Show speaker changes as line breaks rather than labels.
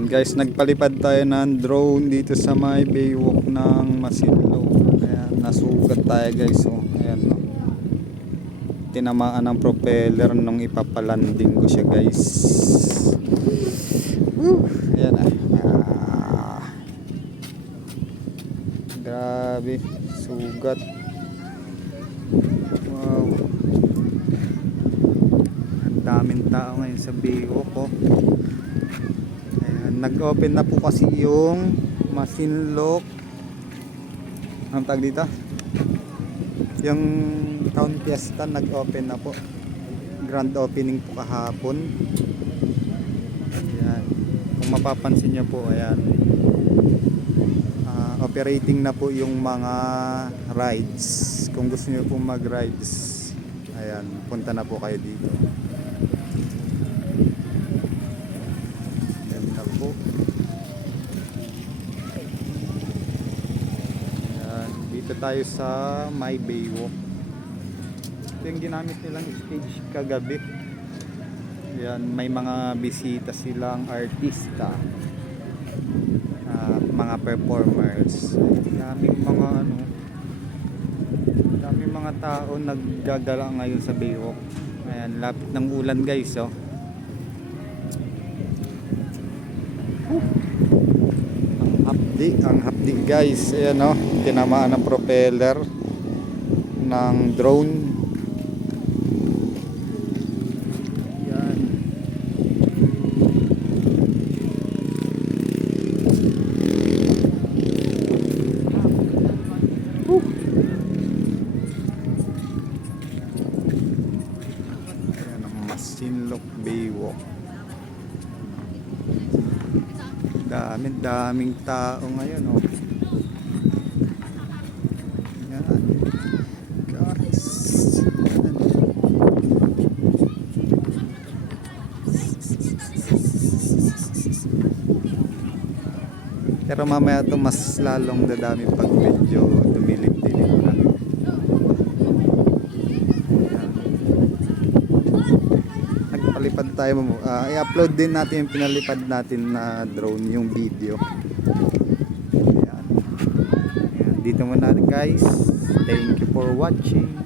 Yan guys, nagpalipad tayo ng drone dito sa may baywalk ng Masinlo. Ayan, nasugat tayo guys. Oh. Ayan, no. Tinamaan ng propeller nung ipapalanding ko siya guys. Woo! Ayan ah. ah. Grabe, sugat. Wow. Ang daming tao ngayon sa baywalk oh. Nag-open na po kasi yung Masinloc. Anong tag dito? Yung Town Fiesta nag-open na po. Grand opening po kahapon. Ayan. Kung mapapansin nyo po, ayan. Ah, operating na po yung mga rides. Kung gusto nyo po mag-rides, ayan, punta na po kayo dito. Dito tayo sa My Baywalk. Ito yung ginamit nilang stage kagabi. Ayan, may mga bisita silang artista. at mga performers. Daming mga ano, daming mga tao naggagala ngayon sa Baywalk. Ayan, lapit ng ulan guys, oh. ang hapdi ang hapdi guys. Ayan o tinamaan ng propeller ng drone. Yan Whew. Ayan ang Masinloc Baywalk daming daming tao ngayon oh. Yan. Pero mamaya to mas lalong dadami pag medyo dumilip-dilip na. Yan. Nagpalipad tayo. Ah, i-upload din natin yung pinalipad natin na drone, yung video. Ayan. Ayan. Dito muna guys. Thank you for watching.